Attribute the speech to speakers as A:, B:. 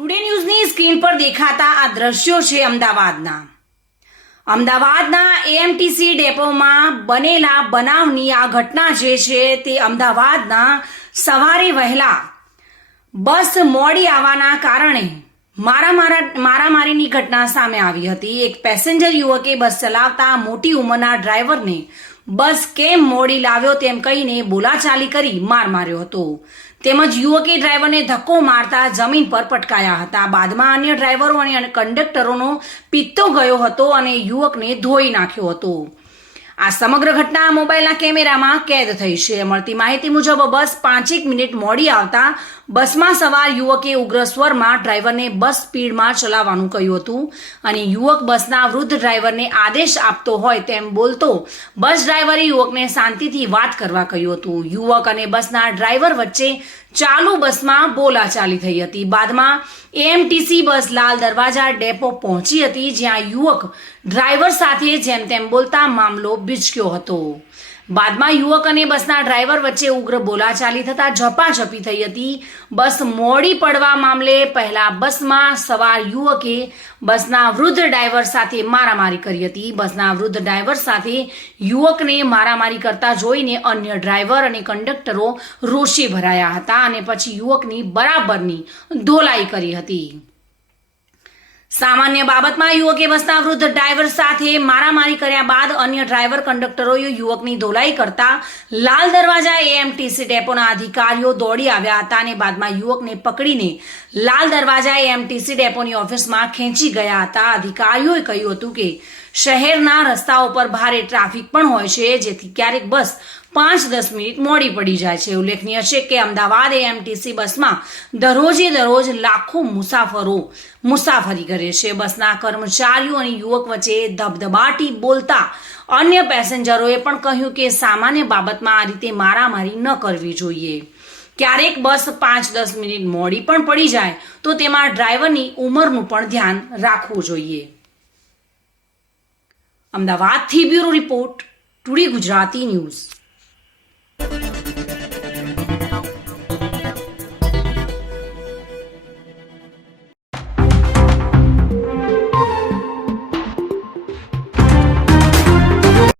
A: Today ન્યૂઝની screen પર દેખાતા આ દ્રશ્યો છે અમદાવાદના. અમદાવાદના એએમટીસી ડેપોમાં બનેલા બનાવની આ ઘટના જે છે તે અમદાવાદના સવારે વહેલા બસ મોડી આવવાના કારણે મારા મારા મારામારીની ઘટના સામે આવી હતી. એક પેસેન્જર યુવકે બસ ચલાવતા મોટી ઉંમરના ડ્રાઈવરને બસ કેમ મોડી લાવ્યો તેમ કહીને બોલાચાલી કરી માર માર્યો હતો. તેમજ યુવકે ડ્રાઈવરને ધક્કો મારતા જમીન પર પટકાયા હતા. બાદમાં અન્ય ડ્રાઈવરો અને કંડક્ટરોનો પિત્તો ગયો હતો અને યુવકને ધોઈ નાખ્યો હતો. આ સમગ્ર ઘટના મોબાઈલના કેમેરામાં કેદ થઈ છે. મળતી માહિતી મુજબ બસ પાંચેક મિનિટ મોડી આવતા બસમાં સવાર યુવકે ઉગ્ર સ્વરમાં ડ્રાઈવરને બસ સ્પીડમાં ચલાવવાનું કહ્યું હતું અને યુવક બસના વૃદ્ધ ડ્રાઈવરને આદેશ આપતો હોય તેમ બોલતો બસ ડ્રાઈવરે યુવકને શાંતિથી વાત કરવા કહ્યું હતું. યુવક અને બસના ડ્રાઈવર વચ્ચે ચાલુ બસમાં બોલાચાલી થઈ હતી. બાદમાં એએમટીસી બસ લાલ દરવાજા ડેપો પહોંચી હતી જ્યાં યુવક ડ્રાઈવર સાથે જેમ તેમ બોલતા મામલો બીચક્યો હતો. બાદમાં યુવક અને બસના ડ્રાઈવર વચ્ચે ઉગ્ર બોલાચાલી થતા ઝપાઝપી થઈ હતી. બસ મોડી પડવા મામલે પહેલા બસમાં સવાર યુવકે બસના વૃદ્ધ ડ્રાઈવર સાથે મારામારી કરી હતી. બસના વૃદ્ધ ડ્રાઈવર સાથે યુવકને મારામારી કરતા જોઈને અન્ય ડ્રાઈવર અને કંડક્ટરો રોષે ભરાયા હતા અને પછી યુવકની બરાબરની ધોલાઈ કરી હતી. સામાન્ય બાબતમાં યુવકે બસના વૃદ્ધ ડ્રાઈવર સાથે મારામારી કર્યા બાદ અન્ય ડ્રાઈવર કંડક્ટરોએ યુવકની ધોલાઈ કરતા લાલ દરવાજા એએમટીસી ડેપોના અધિકારીઓ દોડી આવ્યા હતા અને બાદમાં યુવકને પકડીને લાલ દરવાજા એએમટીસી ડેપોની ઓફિસમાં ખેંચી ગયા હતા. અધિકારીઓએ કહ્યું હતું કે શહેરના રસ્તાઓ પર ભારે ટ્રાફિક પણ હોય છે, જેથી ક્યારેક બસ પાંચ દસ મિનિટ મોડી પડી જાય છે. ઉલ્લેખનીય છે કે અમદાવાદ એએમટીસી બસમાં દરરોજે દરરોજ લાખો મુસાફરો મુસાફરી કરે છે. બસના કર્મચારીઓ અને યુવક વચ્ચે ધબધબાટી બોલતા અન્ય પેસેન્જરોએ પણ કહ્યું કે સામાન્ય બાબતમાં આ રીતે મારામારી ન કરવી જોઈએ. ક્યારેક બસ પાંચ દસ મિનિટ મોડી પણ પડી જાય, તો તેમાં ડ્રાઈવરની ઉંમરનું પણ ધ્યાન રાખવું જોઈએ. અમદાવાદથી bureau report today Gujarati news.